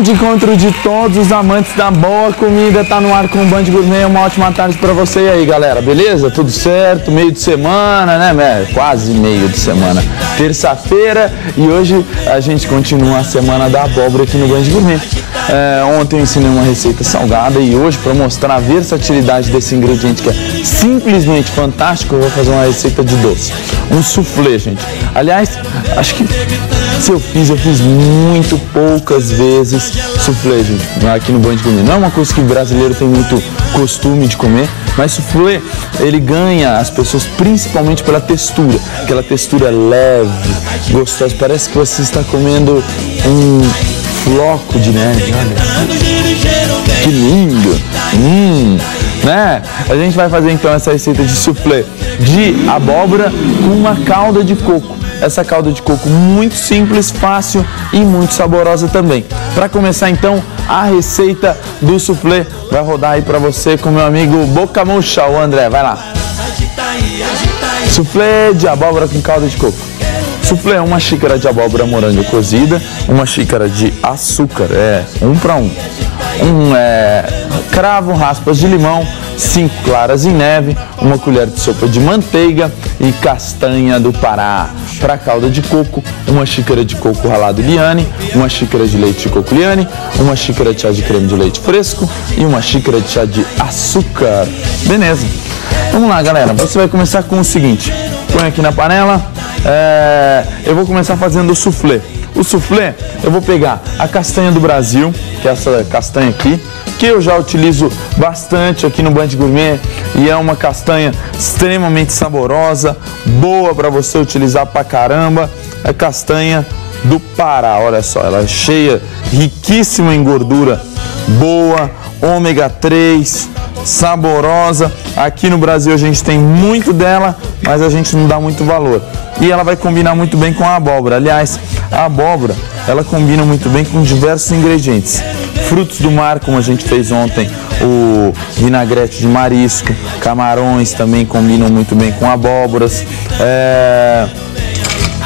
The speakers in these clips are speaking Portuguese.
Ponto de encontro de todos os amantes da boa comida, tá no ar com o Band Gourmet. Uma ótima tarde pra você aí, galera, beleza? Tudo certo? Meio de semana, né? Quase meio de semana. Terça-feira, e hoje a gente continua a semana da abóbora aqui no Band Gourmet. Ontem eu ensinei uma receita salgada e hoje, para mostrar a versatilidade desse ingrediente que é simplesmente fantástico, eu vou fazer uma receita de doce. Um soufflé, gente. Aliás, acho que se eu fiz muito poucas vezes soufflé, gente, aqui no Band Gourmet. Não é uma coisa que o brasileiro tem muito costume de comer, mas soufflé, ele ganha as pessoas principalmente pela textura. Aquela textura leve, gostosa, parece que você está comendo um floco de neve, olha. Que lindo! Né? A gente vai fazer então essa receita de soufflé de abóbora com uma calda de coco. Essa calda de coco muito simples, fácil e muito saborosa também. Para começar então, a receita do soufflé vai rodar aí para você com meu amigo Boca Murcha, o André. Vai lá. Soufflé de abóbora com calda de coco. Soufflé é uma xícara de abóbora moranga cozida, uma xícara de açúcar, 1 para 1. Cravo, raspas de limão, 5 claras em neve, uma colher de sopa de manteiga e castanha do Pará. Para calda de coco, uma xícara de coco ralado Liane, uma xícara de leite de coco Liane, uma xícara de chá de creme de leite fresco e uma xícara de chá de açúcar. Beleza? Vamos lá, galera. Você vai começar com o seguinte. Põe aqui na panela. Eu vou começar fazendo o soufflé. O soufflé, eu vou pegar a castanha do Brasil, que é essa castanha aqui, que eu já utilizo bastante aqui no Band Gourmet e é uma castanha extremamente saborosa, boa para você utilizar pra caramba. É castanha do Pará, olha só, ela é cheia, riquíssima em gordura, boa, ômega 3, saborosa. Aqui no Brasil a gente tem muito dela, mas a gente não dá muito valor. E ela vai combinar muito bem com a abóbora. Aliás, a abóbora, ela combina muito bem com diversos ingredientes. Frutos do mar, como a gente fez ontem, o vinagrete de marisco, camarões também combinam muito bem com abóboras.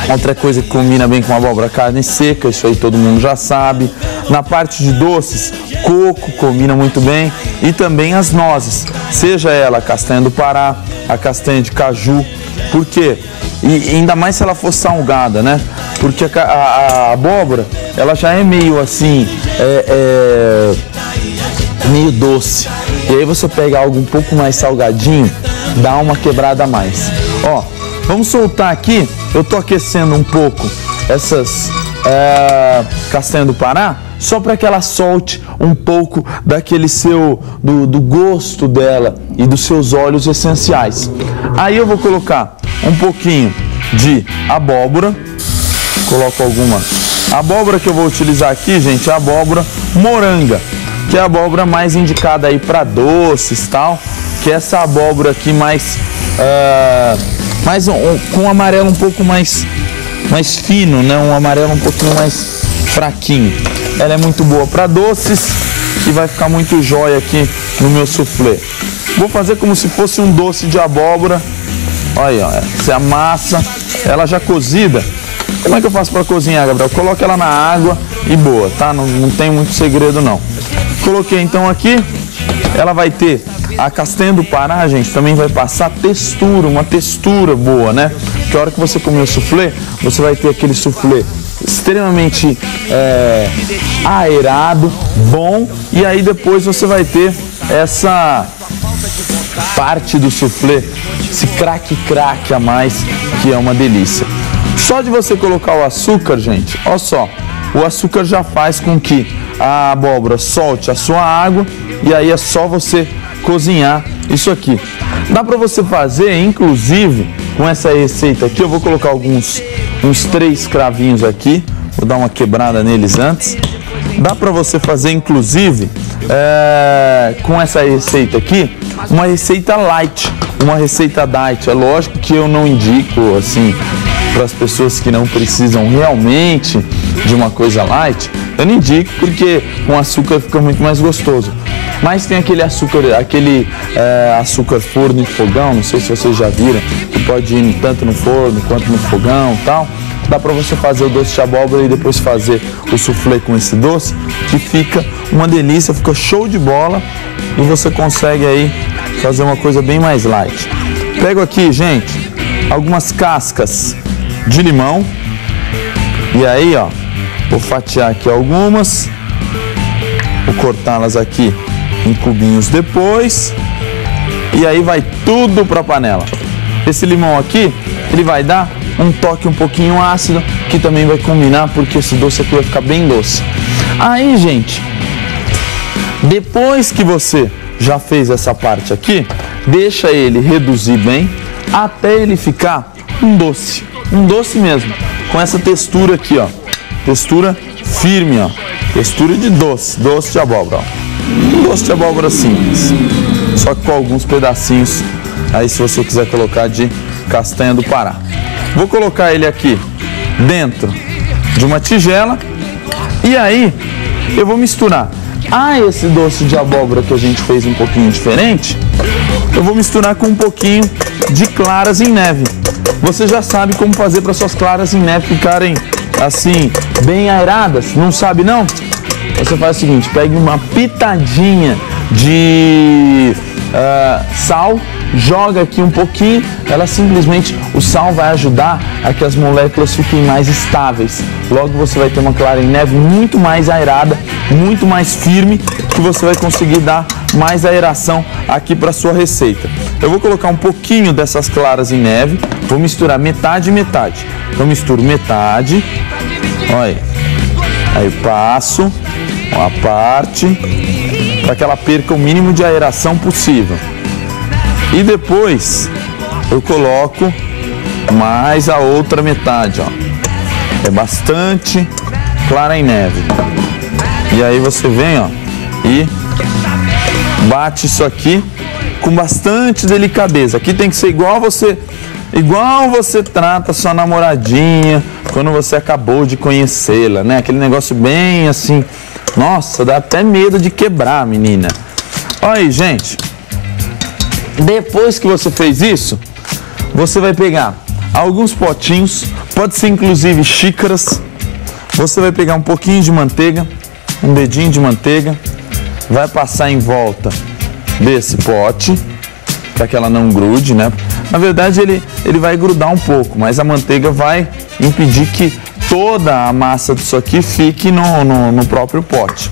Outra coisa que combina bem com abóbora, carne seca, isso aí todo mundo já sabe. Na parte de doces, coco combina muito bem e também as nozes, seja ela a castanha do Pará, a castanha de caju. Por quê? E ainda mais se ela for salgada, né? Porque a abóbora, ela já é meio assim, meio doce. E aí você pega algo um pouco mais salgadinho, dá uma quebrada a mais. Ó, vamos soltar aqui, eu tô aquecendo um pouco essas castanha do Pará, só para que ela solte um pouco daquele do gosto dela e dos seus óleos essenciais. Aí eu vou colocar um pouquinho de abóbora, coloco alguma. A abóbora que eu vou utilizar aqui, gente, é a abóbora moranga, que é a abóbora mais indicada aí para doces e tal, que é essa abóbora aqui mais com um amarelo um pouco mais fino, né? Um amarelo um pouquinho mais fraquinho. Ela é muito boa para doces e vai ficar muito jóia aqui no meu soufflé. Vou fazer como se fosse um doce de abóbora. Olha, você amassa ela já cozida. Como é que eu faço para cozinhar, Gabriel? Coloco ela na água e boa, tá? Não tem muito segredo não. Coloquei então aqui. Ela vai ter a castanha do Pará, gente, também vai passar textura, uma textura boa, né? Que a hora que você comer o soufflé, você vai ter aquele soufflé extremamente aerado, bom, e aí depois você vai ter essa parte do soufflé, esse craque a mais, que é uma delícia. Só de você colocar o açúcar, gente, olha só, o açúcar já faz com que a abóbora solte a sua água e aí é só você cozinhar isso aqui. Dá para você fazer, inclusive, com essa receita aqui, eu vou colocar uns 3 cravinhos aqui, vou dar uma quebrada neles antes. Dá para você fazer, inclusive, com essa receita aqui, uma receita light, uma receita diet. É lógico que eu não indico, assim, para as pessoas que não precisam realmente de uma coisa light, eu não indico porque com açúcar fica muito mais gostoso. Mas tem aquele açúcar forno e fogão, não sei se vocês já viram, que pode ir tanto no forno quanto no fogão e tal. dá para você fazer o doce de abóbora e depois fazer o soufflé com esse doce, que fica uma delícia, fica show de bola e você consegue aí fazer uma coisa bem mais light. Pego aqui, gente, algumas cascas de limão e aí, ó, vou fatiar aqui algumas, vou cortá-las aqui em cubinhos depois e aí vai tudo para a panela. Esse limão aqui, ele vai dar um toque um pouquinho ácido, que também vai combinar, porque esse doce aqui vai ficar bem doce. Aí, gente, depois que você já fez essa parte aqui, deixa ele reduzir bem, até ele ficar um doce mesmo, com essa textura aqui, ó, textura firme, ó, textura de doce de abóbora, ó. Um doce de abóbora simples, só que com alguns pedacinhos, aí se você quiser colocar de castanha do Pará. Vou colocar ele aqui dentro de uma tigela e aí eu vou misturar. Esse doce de abóbora que a gente fez um pouquinho diferente, eu vou misturar com um pouquinho de claras em neve. Você já sabe como fazer para suas claras em neve ficarem assim, bem aeradas? Não sabe não? Você faz o seguinte, pegue uma pitadinha de sal, joga aqui um pouquinho, o sal vai ajudar a que as moléculas fiquem mais estáveis. Logo você vai ter uma clara em neve muito mais aerada, muito mais firme, que você vai conseguir dar mais aeração aqui para sua receita. Eu vou colocar um pouquinho dessas claras em neve, vou misturar metade e metade. Então misturo metade, olha aí eu passo uma parte para que ela perca o mínimo de aeração possível. E depois eu coloco mais a outra metade, ó. É bastante clara em neve. E aí você vem, ó, e bate isso aqui com bastante delicadeza. Aqui tem que ser igual você trata a sua namoradinha quando você acabou de conhecê-la, né? Aquele negócio bem assim, nossa, dá até medo de quebrar, menina. Olha aí, gente. Depois que você fez isso, você vai pegar alguns potinhos, pode ser inclusive xícaras. Você vai pegar um pouquinho de manteiga, um dedinho de manteiga, vai passar em volta desse pote, para que ela não grude, né? Na verdade ele vai grudar um pouco, mas a manteiga vai impedir que toda a massa disso aqui fique no próprio pote.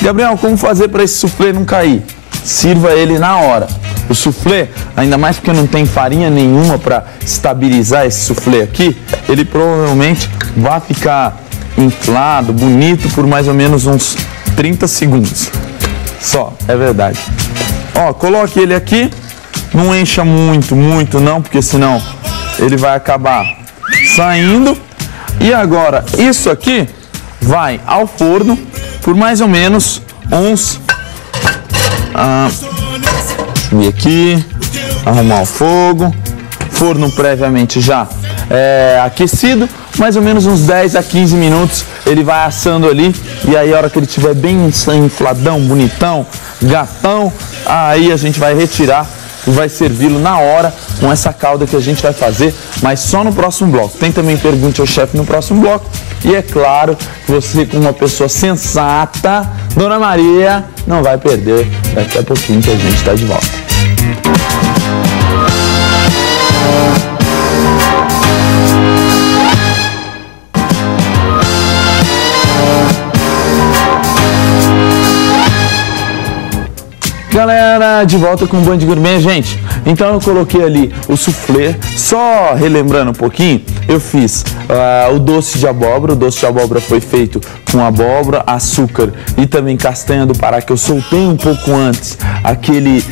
Gabriel, como fazer para esse soufflé não cair? Sirva ele na hora. O soufflé, ainda mais porque não tem farinha nenhuma para estabilizar esse soufflé aqui, ele provavelmente vai ficar inflado, bonito por mais ou menos uns 30 segundos. Só, é verdade. Ó, coloque ele aqui, não encha muito não, porque senão ele vai acabar saindo. E agora, isso aqui vai ao forno por mais ou menos uns... Deixa eu aqui, arrumar o fogo. Forno previamente já aquecido, mais ou menos uns 10 a 15 minutos ele vai assando ali. E aí a hora que ele estiver bem infladão, bonitão, gatão, aí a gente vai retirar e vai servi-lo na hora com essa calda que a gente vai fazer, mas só no próximo bloco. Tem também Pergunte ao Chefe no próximo bloco. E é claro que você, como uma pessoa sensata, Dona Maria, não vai perder. Daqui a pouquinho que a gente está de volta. Galera, de volta com o Band Gourmet, gente. Então eu coloquei ali o soufflé, só relembrando um pouquinho, eu fiz o doce de abóbora. O doce de abóbora foi feito com abóbora, açúcar e também castanha do Pará, que eu soltei um pouco antes, aquele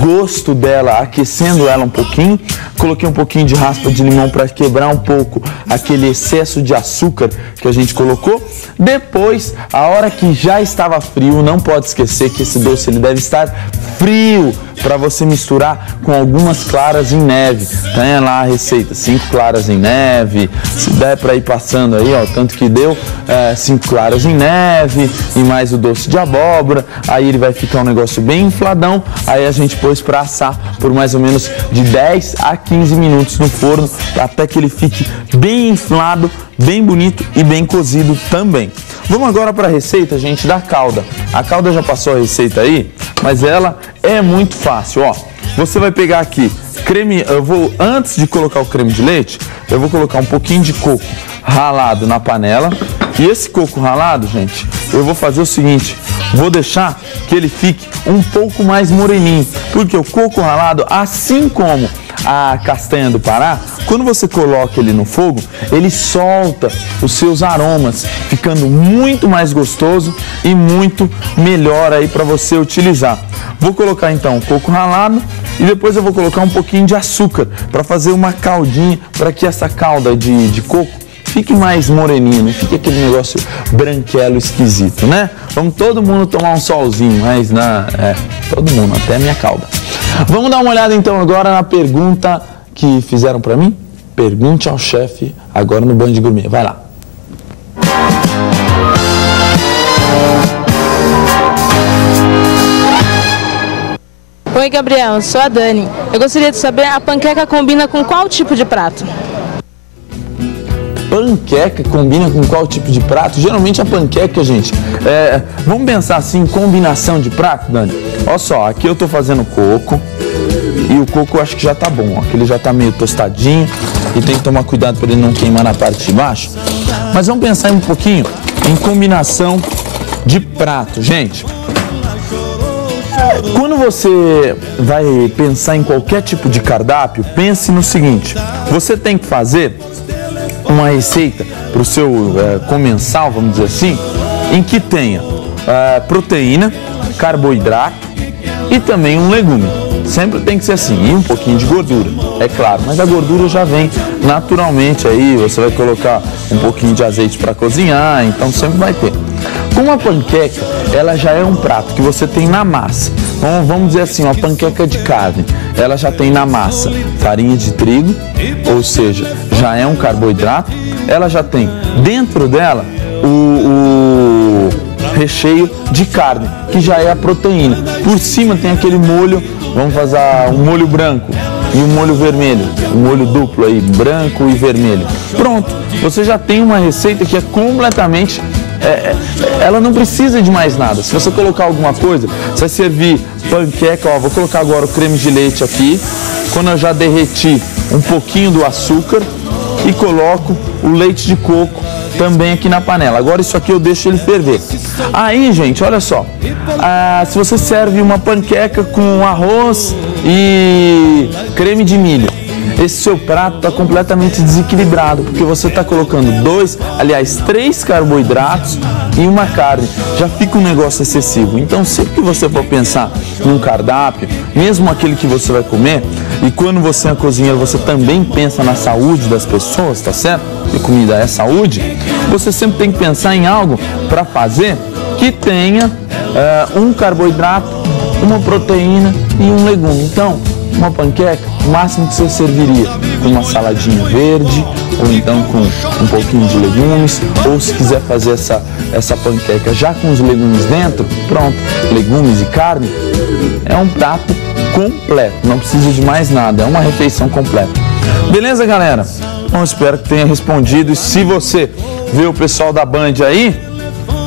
gosto dela, aquecendo ela um pouquinho. Coloquei um pouquinho de raspa de limão para quebrar um pouco aquele excesso de açúcar que a gente colocou. Depois, a hora que já estava frio, não pode esquecer que esse doce ele deve estar frio para você misturar com algumas claras em neve. Tem lá a receita, 5 claras em neve, se der para ir passando aí, ó, tanto que deu 5 claras em neve e mais o doce de abóbora, aí ele vai ficar um negócio bem infladão, aí a gente pôs para assar por mais ou menos de 10 a 15 minutos no forno, até que ele fique bem inflado, bem bonito e bem cozido também. Vamos agora para a receita, gente, da calda. A calda já passou a receita aí, mas ela é muito fácil, ó. Você vai pegar aqui creme, antes de colocar o creme de leite, eu vou colocar um pouquinho de coco ralado na panela. E esse coco ralado, gente, eu vou fazer o seguinte, vou deixar que ele fique um pouco mais moreninho, porque o coco ralado, assim como a castanha do Pará, quando você coloca ele no fogo, ele solta os seus aromas, ficando muito mais gostoso e muito melhor aí para você utilizar. Vou colocar então o coco ralado e depois eu vou colocar um pouquinho de açúcar para fazer uma caldinha, para que essa calda de coco fique mais moreninho, não fique aquele negócio branquelo esquisito, né? Vamos todo mundo tomar um solzinho, mas todo mundo, até a minha calda. Vamos dar uma olhada então agora na pergunta que fizeram para mim? Pergunte ao chefe agora no Band Gourmet. Vai lá. Oi, Gabriel, eu sou a Dani. Eu gostaria de saber, a panqueca combina com qual tipo de prato? Panqueca combina com qual tipo de prato? Geralmente a panqueca, gente, vamos pensar assim, combinação de prato, Dani? Olha só, aqui eu tô fazendo coco e o coco eu acho que já tá bom, ó, que ele já tá meio tostadinho e tem que tomar cuidado para ele não queimar na parte de baixo. Mas vamos pensar um pouquinho em combinação de prato, gente. Quando você vai pensar em qualquer tipo de cardápio, pense no seguinte, você tem que fazer uma receita para o seu comensal, vamos dizer assim, em que tenha proteína, carboidrato e também um legume. Sempre tem que ser assim, e um pouquinho de gordura, é claro, mas a gordura já vem naturalmente aí, você vai colocar um pouquinho de azeite para cozinhar, então sempre vai ter. Com a panqueca, ela já é um prato que você tem na massa. Então, vamos dizer assim, uma panqueca de carne, ela já tem na massa farinha de trigo, ou seja, já é um carboidrato. Ela já tem dentro dela o recheio de carne, que já é a proteína. Por cima tem aquele molho, vamos fazer um molho branco e um molho vermelho, um molho duplo aí, branco e vermelho. Pronto, você já tem uma receita que é completamente... ela não precisa de mais nada. Se você colocar alguma coisa, você vai servir panqueca, ó, vou colocar agora o creme de leite aqui, quando eu já derreti um pouquinho do açúcar e coloco o leite de coco também aqui na panela. Agora isso aqui eu deixo ele ferver. Aí, gente, olha só, se você serve uma panqueca com arroz e creme de milho, esse seu prato está completamente desequilibrado, porque você está colocando 3 carboidratos e uma carne. Já fica um negócio excessivo. Então, sempre que você for pensar num cardápio, mesmo aquele que você vai comer, e quando você é cozinheiro, você também pensa na saúde das pessoas, tá certo? E comida é saúde. Você sempre tem que pensar em algo para fazer que tenha um carboidrato, uma proteína e um legume. Então, uma panqueca, o máximo que você serviria com uma saladinha verde, ou então com um pouquinho de legumes, ou se quiser fazer essa panqueca já com os legumes dentro, pronto, legumes e carne, é um prato completo, não precisa de mais nada, é uma refeição completa. Beleza, galera? Bom, espero que tenha respondido, e se você vê o pessoal da Band aí,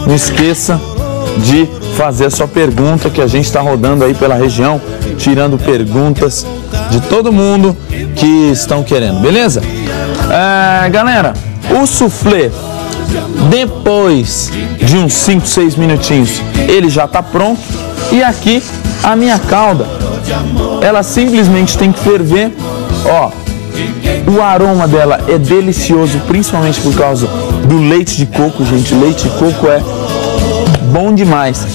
não esqueça de fazer a sua pergunta, que a gente está rodando aí pela região, tirando perguntas de todo mundo que estão querendo, beleza? Galera, o soufflé, depois de uns 5, 6 minutinhos, ele já está pronto. E aqui a minha calda, ela simplesmente tem que ferver, ó. O aroma dela é delicioso, principalmente por causa do leite de coco, gente. O leite de coco é bom demais.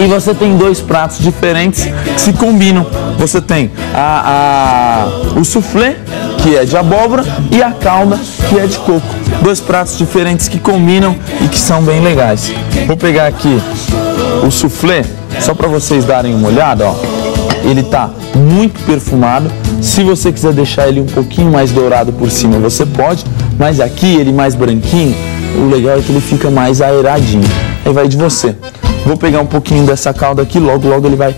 E você tem 2 pratos diferentes que se combinam. Você tem o soufflé, que é de abóbora, e a calda, que é de coco. 2 pratos diferentes que combinam e que são bem legais. Vou pegar aqui o soufflé só para vocês darem uma olhada, ó. Ele tá muito perfumado. Se você quiser deixar ele um pouquinho mais dourado por cima, você pode. Mas aqui, ele mais branquinho, o legal é que ele fica mais aeradinho. Aí vai de você. Vou pegar um pouquinho dessa calda aqui, logo ele vai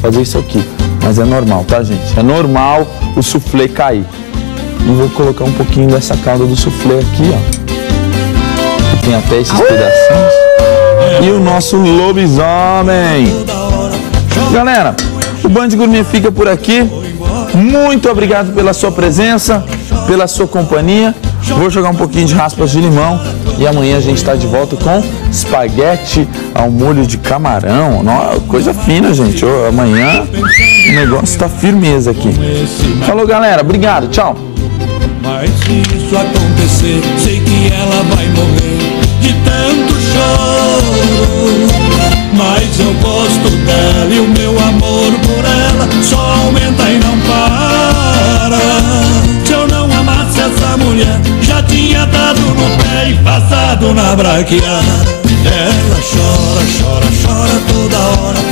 fazer isso aqui. Mas é normal, tá, gente? É normal o soufflé cair. E vou colocar um pouquinho dessa calda do soufflé aqui, ó. Que tem até esses pedacinhos. E o nosso lobisomem. Galera, o Band Gourmet fica por aqui. Muito obrigado pela sua presença, pela sua companhia. Vou jogar um pouquinho de raspas de limão e amanhã a gente está de volta com espaguete ao molho de camarão. Coisa fina, gente. Amanhã o negócio está firmeza aqui. Falou, galera. Obrigado. Tchau. Mas se isso acontecer, sei que ela vai morrer de tanto choro. Mas eu gosto dela e o meu amor por ela só aumenta e não para. Se eu não amasse essa mulher, já tinha dado no pé e passado na braquiara. Ela chora, chora, chora toda hora.